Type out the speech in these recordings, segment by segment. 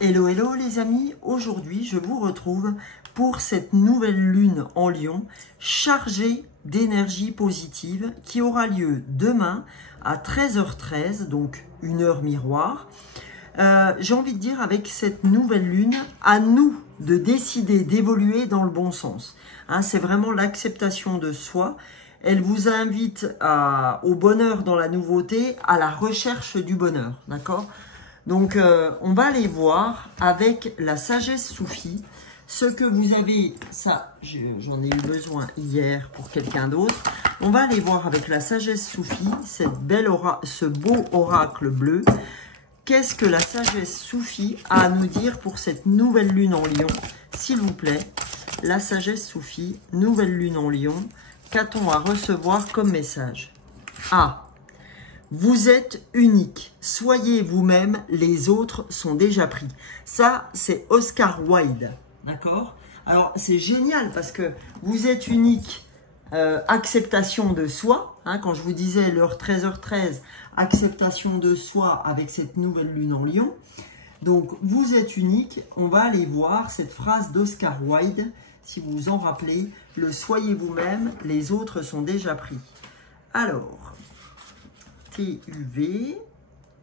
Hello, hello les amis, aujourd'hui je vous retrouve pour cette nouvelle lune en Lion chargée d'énergie positive qui aura lieu demain à 13h13, donc une heure miroir. J'ai envie de dire avec cette nouvelle lune, à nous de décider d'évoluer dans le bon sens. Hein, c'est vraiment l'acceptation de soi. Elle vous invite au bonheur dans la nouveauté, à la recherche du bonheur, d'accord ? Donc, on va aller voir avec la sagesse soufie ce que vous avez, ça j'en ai eu besoin hier pour quelqu'un d'autre. On va aller voir avec la sagesse soufie, ce beau oracle bleu. Qu'est-ce que la sagesse soufie a à nous dire pour cette nouvelle lune en Lion? S'il vous plaît, la sagesse soufie, nouvelle lune en Lion, qu'a-t-on à recevoir comme message? Ah! Vous êtes unique, soyez vous-même, les autres sont déjà pris. Ça, c'est Oscar Wilde, d'accord? Alors, c'est génial parce que vous êtes unique, acceptation de soi. Hein, quand je vous disais l'heure 13h13, acceptation de soi avec cette nouvelle lune en Lion. Donc, vous êtes unique. On va aller voir cette phrase d'Oscar Wilde, si vous vous en rappelez. Le soyez vous-même, les autres sont déjà pris. Alors... TUV,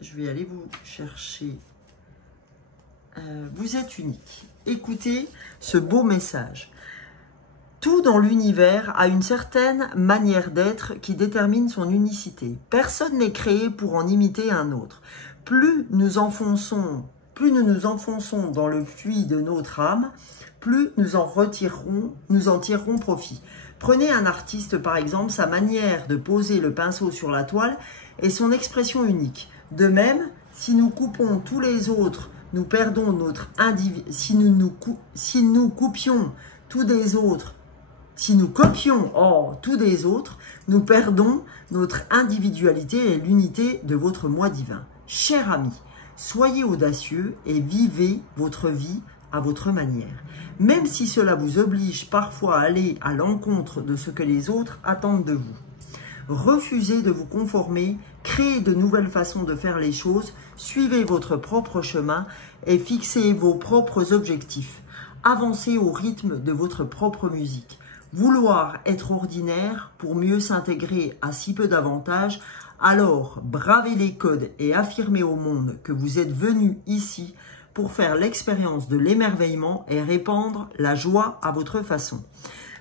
je vais aller vous chercher. Vous êtes unique. Écoutez ce beau message. Tout dans l'univers a une certaine manière d'être qui détermine son unicité. Personne n'est créé pour en imiter un autre. Plus nous nous enfonçons dans le puits de notre âme, plus nous en tirerons profit. Prenez un artiste par exemple, sa manière de poser le pinceau sur la toile et son expression unique. De même, si nous coupons tous les autres, nous perdons notre si nous copions tous des autres, tous des autres, nous perdons notre individualité et l'unité de votre moi divin. Cher ami, soyez audacieux et vivez votre vie à votre manière, même si cela vous oblige parfois à aller à l'encontre de ce que les autres attendent de vous. Refusez de vous conformer, créez de nouvelles façons de faire les choses, suivez votre propre chemin et fixez vos propres objectifs. Avancez au rythme de votre propre musique. Vouloir être ordinaire pour mieux s'intégrer à si peu d'avantages, alors bravez les codes et affirmez au monde que vous êtes venu ici pour faire l'expérience de l'émerveillement et répandre la joie à votre façon.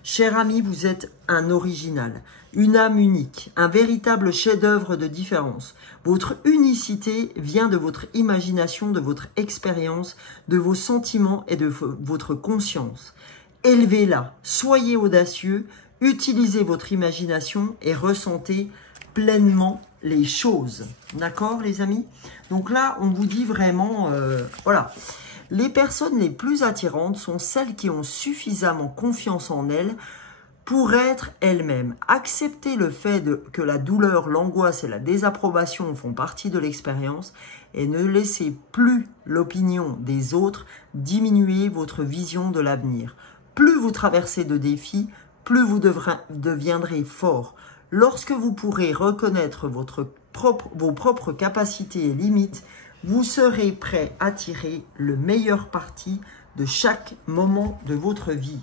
Cher ami, vous êtes un original, une âme unique, un véritable chef-d'œuvre de différence. Votre unicité vient de votre imagination, de votre expérience, de vos sentiments et de votre conscience. Élevez-la, soyez audacieux, utilisez votre imagination et ressentez pleinement les choses. D'accord, les amis? Donc là, on vous dit vraiment, voilà. Les personnes les plus attirantes sont celles qui ont suffisamment confiance en elles pour être elles-mêmes. Acceptez le fait que la douleur, l'angoisse et la désapprobation font partie de l'expérience et ne laissez plus l'opinion des autres diminuer votre vision de l'avenir. Plus vous traversez de défis, plus vous deviendrez fort. Lorsque vous pourrez reconnaître vos propres capacités et limites, vous serez prêt à tirer le meilleur parti de chaque moment de votre vie.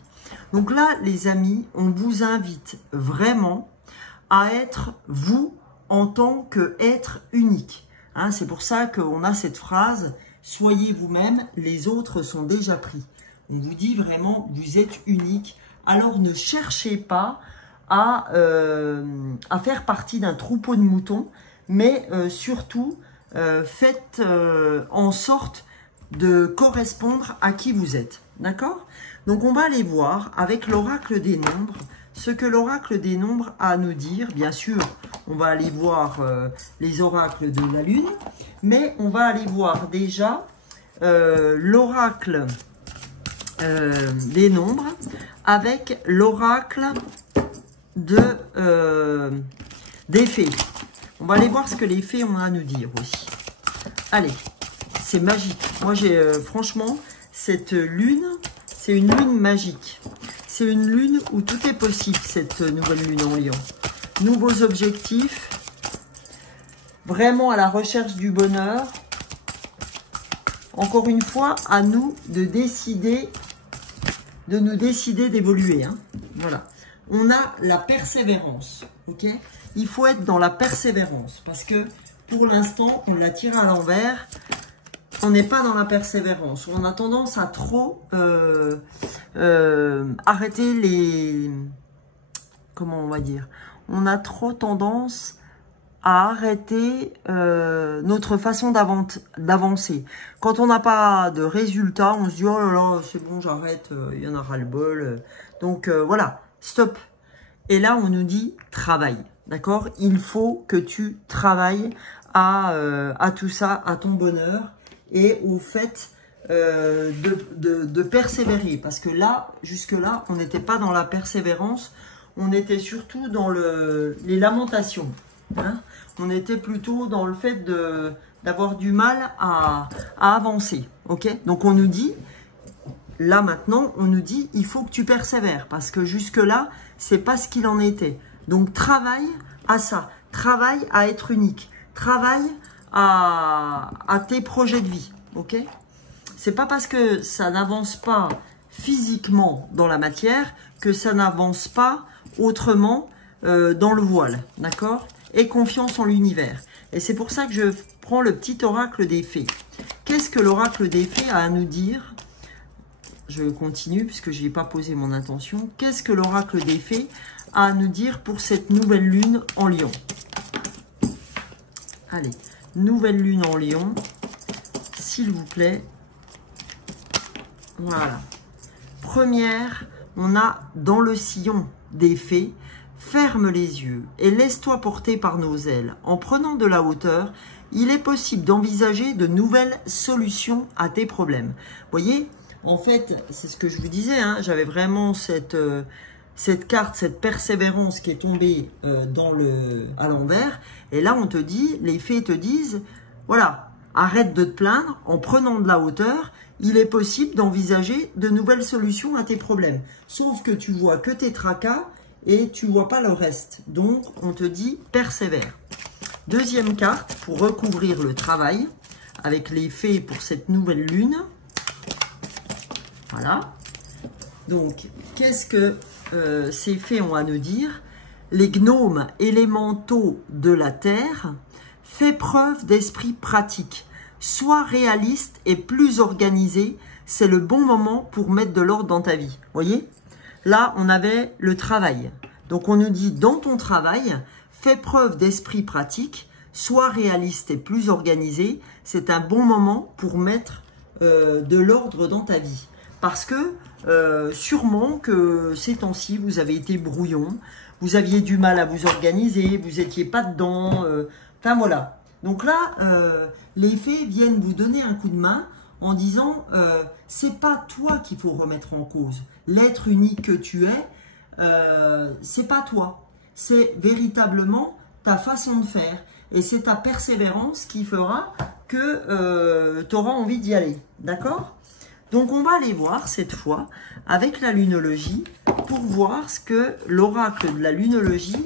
Donc là, les amis, on vous invite vraiment à être vous en tant qu'être unique. Hein, c'est pour ça qu'on a cette phrase « Soyez vous-même, les autres sont déjà pris ». On vous dit vraiment « Vous êtes unique ». Alors ne cherchez pas à faire partie d'un troupeau de moutons, mais surtout, faites en sorte de correspondre à qui vous êtes. D'accord? Donc, on va aller voir avec l'oracle des nombres, ce que l'oracle des nombres a à nous dire. Bien sûr, on va aller voir les oracles de la Lune, mais on va aller voir déjà l'oracle des nombres avec l'oracle des fées. On va aller voir ce que les fées ont à nous dire aussi. Allez, c'est magique. Moi, franchement, cette lune, c'est une lune magique. C'est une lune où tout est possible, cette nouvelle lune en Lion. Nouveaux objectifs, vraiment à la recherche du bonheur. encore une fois, à nous de décider, de nous décider d'évoluer. Hein. Voilà. On a la persévérance. Ok. Il faut être dans la persévérance parce que pour l'instant, on l'a tiré à l'envers. On n'est pas dans la persévérance. On a tendance à trop arrêter les... Comment on va dire? On a trop tendance à arrêter notre façon d'avancer. Quand on n'a pas de résultat, on se dit « Oh là là, c'est bon, j'arrête, il y en a ras-le-bol. » Donc voilà, stop. Et là, on nous dit « Travaille ». D'accord? Il faut que tu travailles à tout ça, à ton bonheur et au fait de persévérer. Parce que là, jusque-là, on n'était pas dans la persévérance, on était surtout dans les lamentations. Hein? On était plutôt dans le fait d'avoir du mal à avancer. Okay? Donc on nous dit, là maintenant, on nous dit, il faut que tu persévères. Parce que jusque-là, c'est pas ce qu'il en était. Donc travaille à ça. Travaille à être unique. Travaille à tes projets de vie. Ok? C'est pas parce que ça n'avance pas physiquement dans la matière que ça n'avance pas autrement dans le voile. D'accord? Et confiance en l'univers. Et c'est pour ça que je prends le petit oracle des fées. Qu'est-ce que l'oracle des fées a à nous dire? Je continue puisque je n'ai pas posé mon intention. Qu'est-ce que l'oracle des fées a à nous dire pour cette nouvelle lune en Lion? Allez, nouvelle lune en Lion, s'il vous plaît. Voilà. Première, on a dans le sillon des fées. Ferme les yeux et laisse-toi porter par nos ailes. En prenant de la hauteur, il est possible d'envisager de nouvelles solutions à tes problèmes. Vous voyez, en fait, c'est ce que je vous disais, hein, j'avais vraiment cette carte, cette persévérance qui est tombée à l'envers. Et là, on te dit, les fées te disent, voilà, arrête de te plaindre. En prenant de la hauteur, il est possible d'envisager de nouvelles solutions à tes problèmes. Sauf que tu vois que tes tracas, et tu vois pas le reste. Donc, on te dit persévère. Deuxième carte pour recouvrir le travail avec les fées pour cette nouvelle lune. Voilà. Donc, qu'est-ce que ces fées ont à nous dire? Les gnomes élémentaux de la terre, fais preuve d'esprit pratique. Sois réaliste et plus organisé. C'est le bon moment pour mettre de l'ordre dans ta vie. Voyez? Là, on avait le travail. Donc, on nous dit, dans ton travail, fais preuve d'esprit pratique, sois réaliste et plus organisé. C'est un bon moment pour mettre de l'ordre dans ta vie. Parce que, sûrement que ces temps-ci, vous avez été brouillon, vous aviez du mal à vous organiser, vous n'étiez pas dedans. Enfin, voilà. Donc là, les fées viennent vous donner un coup de main en disant c'est pas toi qu'il faut remettre en cause. L'être unique que tu es, c'est pas toi. C'est véritablement ta façon de faire. Et c'est ta persévérance qui fera que tu auras envie d'y aller. D'accord? Donc on va aller voir cette fois avec la lunologie pour voir ce que l'oracle de la lunologie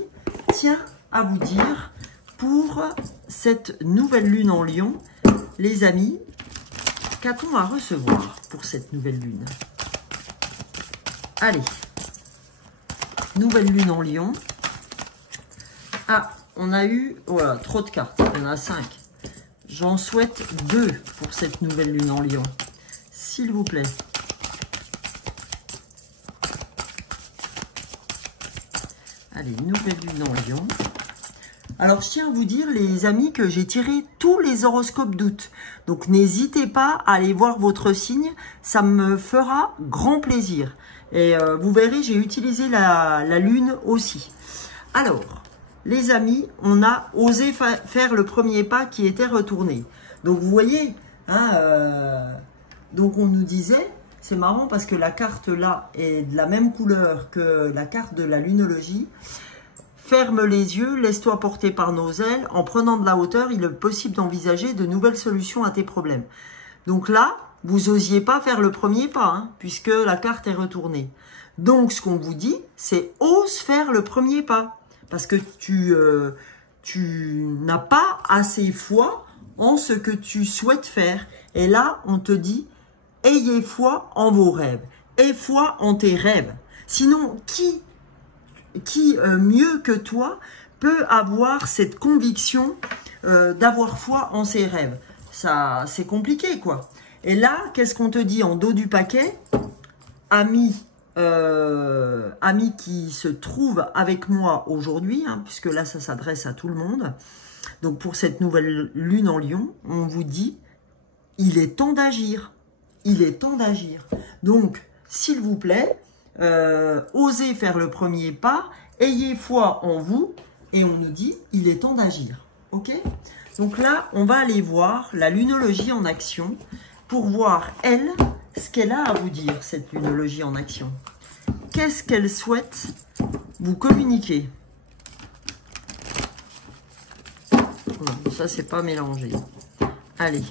tient à vous dire pour cette nouvelle lune en Lion. Les amis, qu'a-t-on à recevoir pour cette nouvelle lune? Allez, nouvelle lune en Lion. Ah, on a eu, voilà, trop de cartes, il y en a 5. J'en souhaite 2 pour cette nouvelle lune en Lion, s'il vous plaît. Allez, nouvelle lune en Lion. Alors, je tiens à vous dire, les amis, que j'ai tiré tous les horoscopes d'août. Donc, n'hésitez pas à aller voir votre signe. Ça me fera grand plaisir. Et vous verrez, j'ai utilisé la lune aussi. Alors, les amis, on a osé faire le premier pas qui était retourné. Donc, vous voyez, hein, donc on nous disait, c'est marrant parce que la carte là est de la même couleur que la carte de la lunologie. Ferme les yeux, laisse-toi porter par nos ailes. En prenant de la hauteur, il est possible d'envisager de nouvelles solutions à tes problèmes. Donc là, vous n'osiez pas faire le premier pas, hein, puisque la carte est retournée. Donc, ce qu'on vous dit, c'est ose faire le premier pas. Parce que tu n'as pas assez foi en ce que tu souhaites faire. Et là, on te dit, ayez foi en vos rêves. Aie foi en tes rêves. Sinon, qui mieux que toi peut avoir cette conviction d'avoir foi en ses rêves? Ça, c'est compliqué, quoi. Et là, qu'est-ce qu'on te dit en dos du paquet? Ami qui se trouve avec moi aujourd'hui, hein, puisque là, ça s'adresse à tout le monde. Donc, pour cette nouvelle lune en Lion, on vous dit, il est temps d'agir. Il est temps d'agir. Donc, s'il vous plaît, osez faire le premier pas, ayez foi en vous, et on nous dit, il est temps d'agir. Ok? Donc là, on va aller voir la lunologie en action pour voir, elle, ce qu'elle a à vous dire, cette lunologie en action. Qu'est-ce qu'elle souhaite vous communiquer? Non, ça, c'est pas mélangé. Allez,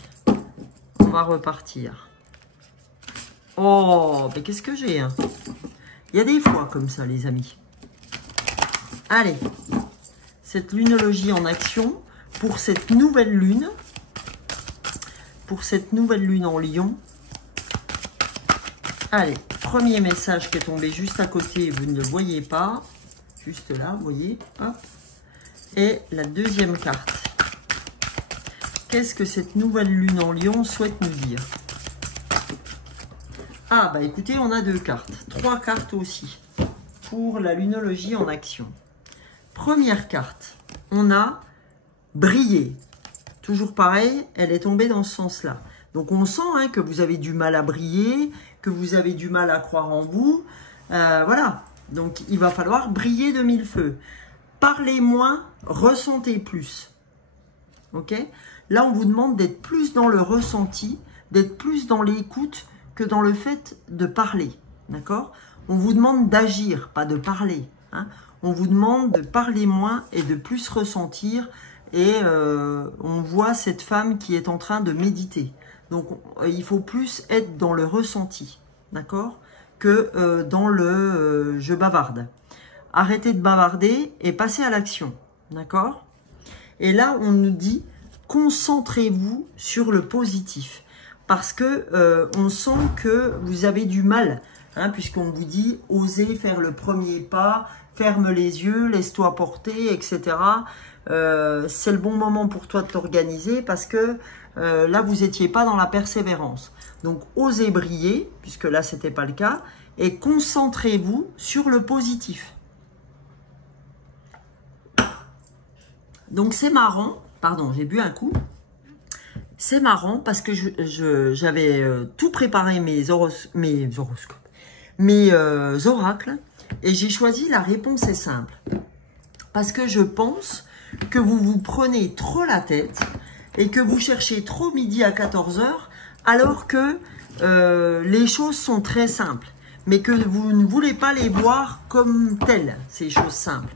on va repartir. Oh, mais qu'est-ce que j'ai, hein? Il y a des fois comme ça, les amis. Allez, cette lunologie en action pour cette nouvelle lune. Pour cette nouvelle lune en Lion. Allez, premier message qui est tombé juste à côté, vous ne le voyez pas. Juste là, vous voyez. Hop. Et la deuxième carte. Qu'est-ce que cette nouvelle lune en Lion souhaite nous dire? Ah, bah écoutez, on a deux cartes. Trois cartes aussi pour la lunologie en action. Première carte, on a briller. Toujours pareil, elle est tombée dans ce sens-là. Donc, on sent hein, que vous avez du mal à briller, que vous avez du mal à croire en vous. Voilà. Donc, il va falloir briller de mille feux. Parlez moins, ressentez plus. Ok? Là, on vous demande d'être plus dans le ressenti, d'être plus dans l'écoute que dans le fait de parler. D'accord? On vous demande d'agir, pas de parler. Hein? On vous demande de parler moins et de plus ressentir. Et on voit cette femme qui est en train de méditer. Donc, il faut plus être dans le ressenti, d'accord, que dans le je bavarde. Arrêtez de bavarder et passez à l'action, d'accord? Et là, on nous dit, concentrez-vous sur le positif. Parce que on sent que vous avez du mal, hein, puisqu'on vous dit, osez faire le premier pas, ferme les yeux, laisse-toi porter, etc. C'est le bon moment pour toi de t'organiser parce que là, vous n'étiez pas dans la persévérance. Donc, osez briller, puisque là, ce n'était pas le cas, et concentrez-vous sur le positif. Donc, c'est marrant. Pardon, j'ai bu un coup. C'est marrant parce que j'avais tout préparé mes oracles et j'ai choisi la réponse est simple. Parce que je pense que vous vous prenez trop la tête et que vous cherchez trop midi à 14 h alors que les choses sont très simples. Mais que vous ne voulez pas les voir comme telles, ces choses simples.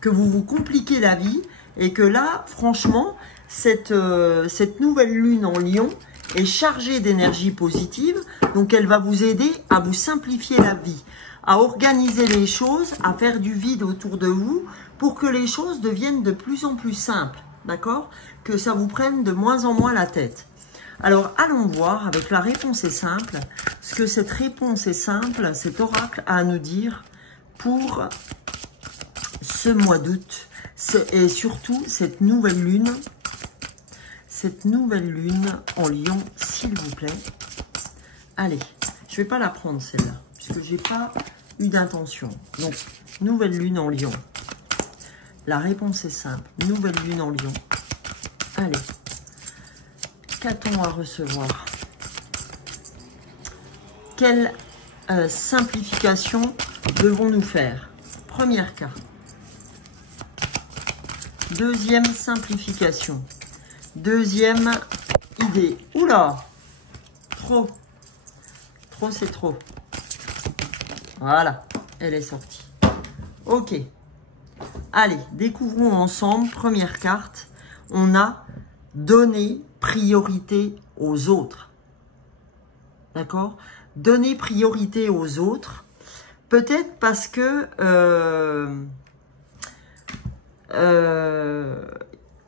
Que vous vous compliquez la vie et que là, franchement, cette nouvelle lune en Lion est chargée d'énergie positive. Donc, elle va vous aider à vous simplifier la vie, à organiser les choses, à faire du vide autour de vous pour que les choses deviennent de plus en plus simples, d'accord? Que ça vous prenne de moins en moins la tête. Alors, allons voir avec la réponse est simple, ce que cette réponse est simple, cet oracle a à nous dire pour ce mois d'août et surtout cette nouvelle lune en Lion, s'il vous plaît. Allez, je ne vais pas la prendre celle-là, puisque je n'ai pas eu d'intention. Donc, nouvelle lune en Lion. La réponse est simple. Nouvelle lune en Lion. Allez. Qu'a-t-on à recevoir? Quelle simplification devons-nous faire? Première carte. Deuxième simplification. Deuxième idée. Oula! Trop. Trop, c'est trop. Voilà. Elle est sortie. Ok. Allez, découvrons ensemble. Première carte. On a donné priorité aux autres. D'accord? Donner priorité aux autres. Peut-être parce que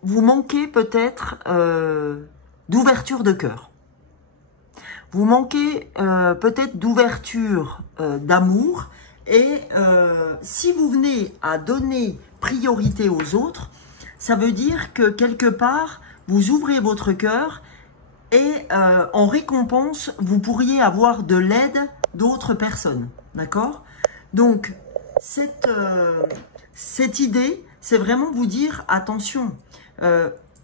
vous manquez peut-être d'ouverture de cœur. Vous manquez peut-être d'ouverture, d'amour. Et si vous venez à donner priorité aux autres, ça veut dire que quelque part, vous ouvrez votre cœur et en récompense, vous pourriez avoir de l'aide d'autres personnes. D'accord? Donc, cette idée, c'est vraiment vous dire, attention,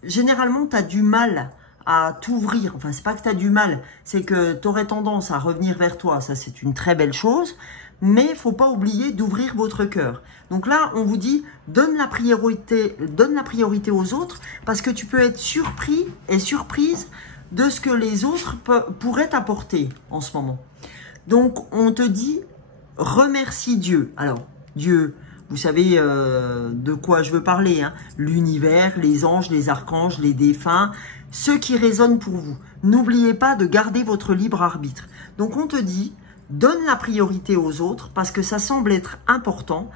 généralement, tu as du mal à t'ouvrir. Enfin, c'est pas que tu as du mal, c'est que tu aurais tendance à revenir vers toi. Ça, c'est une très belle chose. Mais il ne faut pas oublier d'ouvrir votre cœur. Donc là, on vous dit, donne la priorité aux autres parce que tu peux être surpris et surprise de ce que les autres pourraient t'apporter en ce moment. Donc, on te dit, remercie Dieu. Alors, Dieu, vous savez de quoi je veux parler, hein? L'univers, les anges, les archanges, les défunts, ceux qui résonnent pour vous. N'oubliez pas de garder votre libre arbitre. Donc, on te dit, donne la priorité aux autres parce que ça semble être important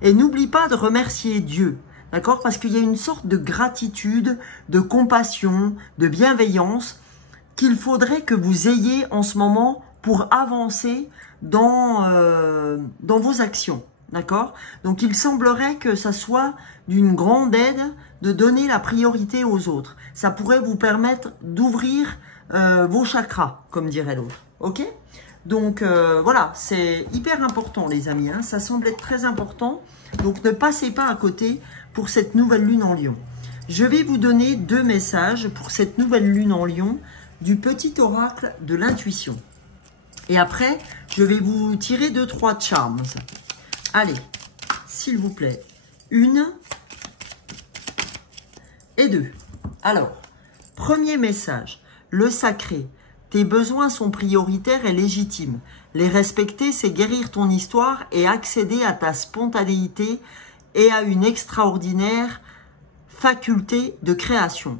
et n'oublie pas de remercier Dieu, d'accord? Parce qu'il y a une sorte de gratitude, de compassion, de bienveillance qu'il faudrait que vous ayez en ce moment pour avancer dans vos actions, d'accord? Donc il semblerait que ça soit d'une grande aide de donner la priorité aux autres. Ça pourrait vous permettre d'ouvrir vos chakras, comme dirait l'autre, ok? Donc voilà, c'est hyper important les amis, hein, ça semble être très important. Donc ne passez pas à côté pour cette nouvelle lune en Lion. Je vais vous donner 2 messages pour cette nouvelle lune en Lion du petit oracle de l'intuition. Et après, je vais vous tirer 2-3 charms. Allez, s'il vous plaît, 1 et 2. Alors, premier message, le sacré. Tes besoins sont prioritaires et légitimes. Les respecter, c'est guérir ton histoire et accéder à ta spontanéité et à une extraordinaire faculté de création.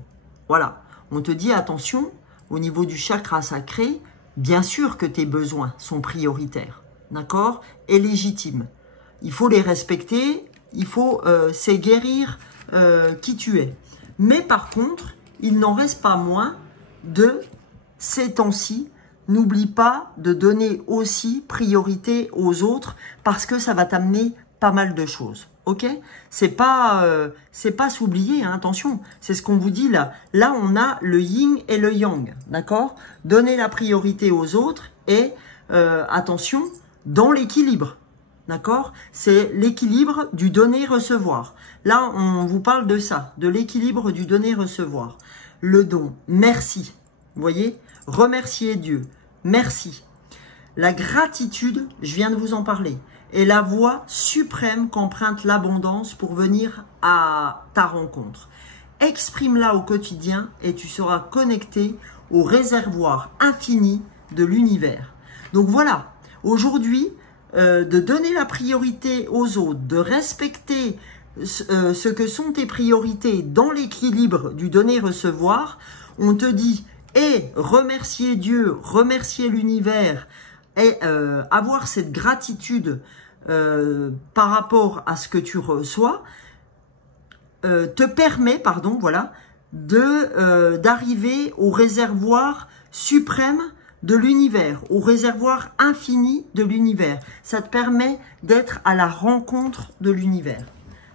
Voilà, on te dit attention, au niveau du chakra sacré, bien sûr que tes besoins sont prioritaires, d'accord, et légitimes. Il faut les respecter, il faut c'est guérir qui tu es. Mais par contre, il n'en reste pas moins de ces temps-ci, n'oublie pas de donner aussi priorité aux autres parce que ça va t'amener pas mal de choses. Ok? C'est pas s'oublier, hein, attention. C'est ce qu'on vous dit là. Là, on a le yin et le yang. D'accord? Donner la priorité aux autres et attention, dans l'équilibre. D'accord? C'est l'équilibre du donner-recevoir. Là, on vous parle de ça, de l'équilibre du donner-recevoir. Le don, merci. Vous voyez? Remercier Dieu, merci. La gratitude, je viens de vous en parler, est la voie suprême qu'emprunte l'abondance pour venir à ta rencontre. Exprime-la au quotidien et tu seras connecté au réservoir infini de l'univers. Donc voilà, aujourd'hui, de donner la priorité aux autres, de respecter ce que sont tes priorités dans l'équilibre du donner-recevoir, on te dit et remercier Dieu, remercier l'univers et avoir cette gratitude par rapport à ce que tu reçois te permet, voilà, d'arriver au réservoir suprême de l'univers, au réservoir infini de l'univers. Ça te permet d'être à la rencontre de l'univers.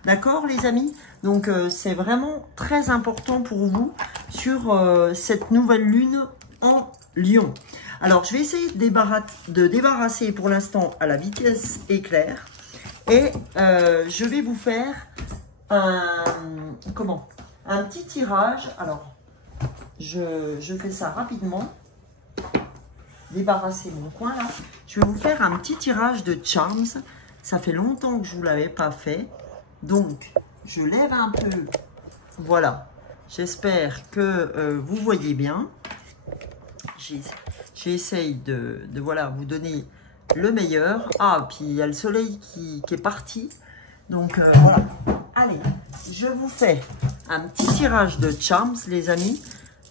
D'accord les amis? Donc c'est vraiment très important pour vous sur cette nouvelle lune en Lion. Alors je vais essayer de débarrasser pour l'instant à la vitesse éclair. Et je vais vous faire un petit tirage. Alors je fais ça rapidement. Débarrasser mon coin là. Je vais vous faire un petit tirage de charms. Ça fait longtemps que je ne vous l'avais pas fait. Donc, je lève un peu. Voilà. J'espère que vous voyez bien. J'essaye de voilà, vous donner le meilleur. Ah, puis il y a le soleil qui est parti. Donc, voilà. Allez, je vous fais un petit tirage de charms, les amis,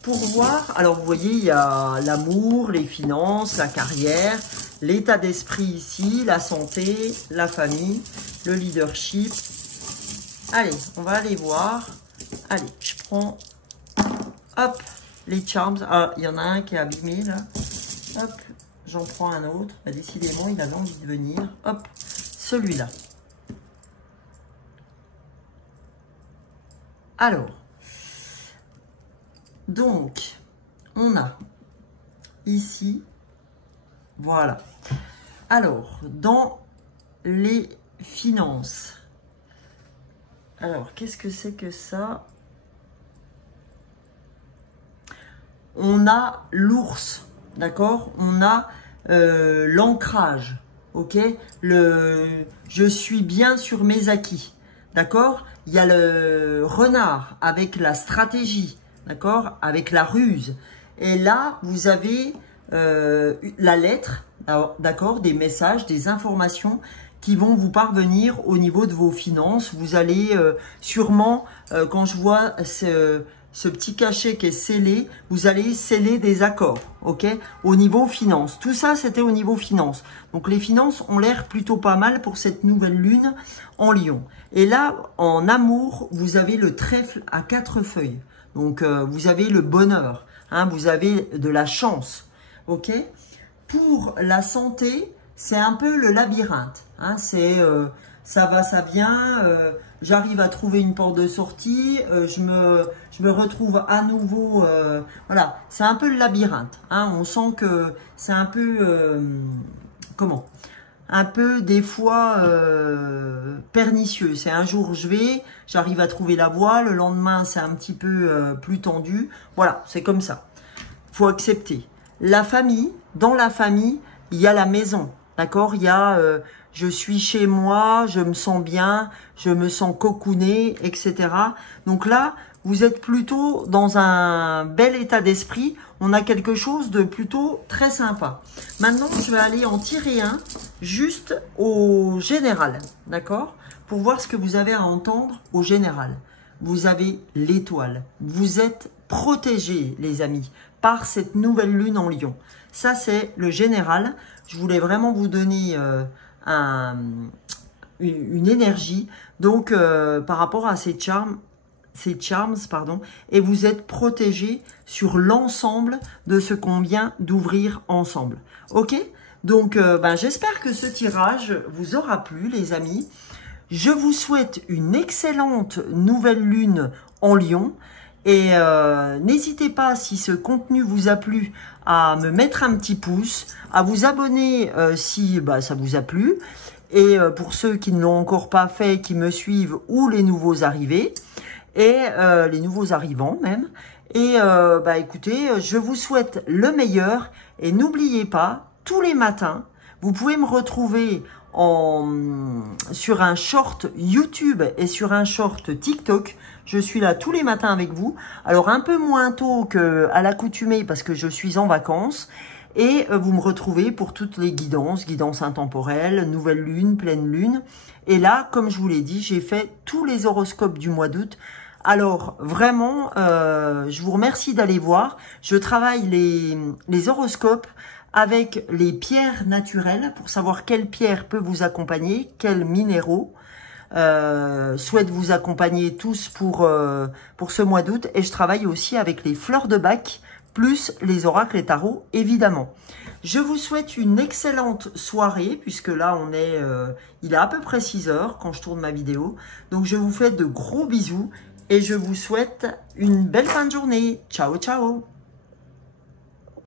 pour voir. Alors, vous voyez, il y a l'amour, les finances, la carrière, l'état d'esprit ici, la santé, la famille, le leadership. Allez, on va aller voir. Allez, je prends, hop, les charms. Ah, il y en a un qui est abîmé, là. Hop, j'en prends un autre. Bah, décidément, il a envie de venir. Hop, celui-là. Alors, donc, on a ici, voilà. Alors, dans les finances, alors, qu'est-ce que c'est que ça? On a l'ours, d'accord? On a l'ancrage, ok? Je suis bien sur mes acquis, d'accord? Il y a le renard avec la stratégie, d'accord? Avec la ruse. Et là, vous avez la lettre, d'accord? Des messages, des informations qui vont vous parvenir au niveau de vos finances. Vous allez sûrement, quand je vois ce petit cachet qui est scellé, vous allez sceller des accords, ok? Au niveau finance. Tout ça, c'était au niveau finance. Donc, les finances ont l'air plutôt pas mal pour cette nouvelle lune en Lion. Et là, en amour, vous avez le trèfle à 4 feuilles. Donc, vous avez le bonheur, hein, vous avez de la chance, ok? Pour la santé, c'est un peu le labyrinthe, hein, c'est ça va, ça vient, j'arrive à trouver une porte de sortie, je me retrouve à nouveau, voilà, c'est un peu le labyrinthe, hein, on sent que c'est un peu, comment, un peu des fois pernicieux, c'est un jour j'arrive à trouver la voie, le lendemain c'est un petit peu plus tendu, voilà, c'est comme ça, faut accepter. La famille, dans la famille, il y a la maison, d'accord, il y a... je suis chez moi, je me sens bien, je me sens cocooné, etc. Donc là, vous êtes plutôt dans un bel état d'esprit. On a quelque chose de plutôt très sympa. Maintenant, je vais aller en tirer un juste au général, d'accord? Pour voir ce que vous avez à entendre au général. Vous avez l'étoile. Vous êtes protégés, les amis, par cette nouvelle lune en Lion. Ça, c'est le général. Je voulais vraiment vous donner... une énergie donc par rapport à ces charms pardon, et vous êtes protégé sur l'ensemble de ce qu'on vient d'ouvrir ensemble, ok? Donc j'espère que ce tirage vous aura plu, les amis. Je vous souhaite une excellente nouvelle lune en Lion. Et n'hésitez pas, si ce contenu vous a plu, à me mettre un petit pouce, à vous abonner si ça vous a plu. Et pour ceux qui ne l'ont encore pas fait, qui me suivent, ou les nouveaux arrivés, et les nouveaux arrivants même. Et écoutez, je vous souhaite le meilleur. Et n'oubliez pas, tous les matins, vous pouvez me retrouver sur un short YouTube et sur un short TikTok. Je suis là tous les matins avec vous. Alors un peu moins tôt qu'à l'accoutumée parce que je suis en vacances. Et vous me retrouvez pour toutes les guidances intemporelles, nouvelle lune, pleine lune. Et là, comme je vous l'ai dit, j'ai fait tous les horoscopes du mois d'août. Alors vraiment, je vous remercie d'aller voir. Je travaille les horoscopes avec les pierres naturelles pour savoir quelle pierre peut vous accompagner, quels minéraux souhaitent vous accompagner tous pour ce mois d'août. Et je travaille aussi avec les fleurs de Bach, plus les oracles et tarots, évidemment. Je vous souhaite une excellente soirée, puisque là, il est à peu près 6 heures quand je tourne ma vidéo. Donc, je vous fais de gros bisous et je vous souhaite une belle fin de journée. Ciao, ciao!